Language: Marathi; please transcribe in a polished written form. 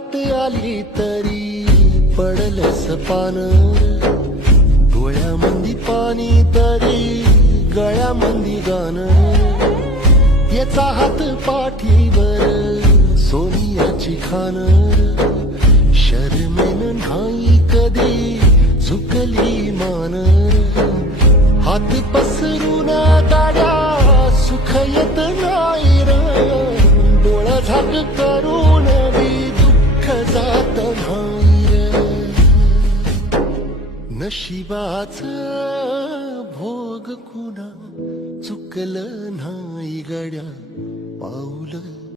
दारात आली तरी पडलंस पान, डोळ्यामंदी पाणी तरी गळ्यामंदी गाणं. याचा हात पाठीवर सोनियाची खान, शर्मेन नाही कधी झुकली मान. हात पसरून गाड्या सुख येत नाही र, डोळा झाक करून बी दुःख जात नाही र. नशिबाच भोग कुणा चुकलं नाही गड्या, पाऊल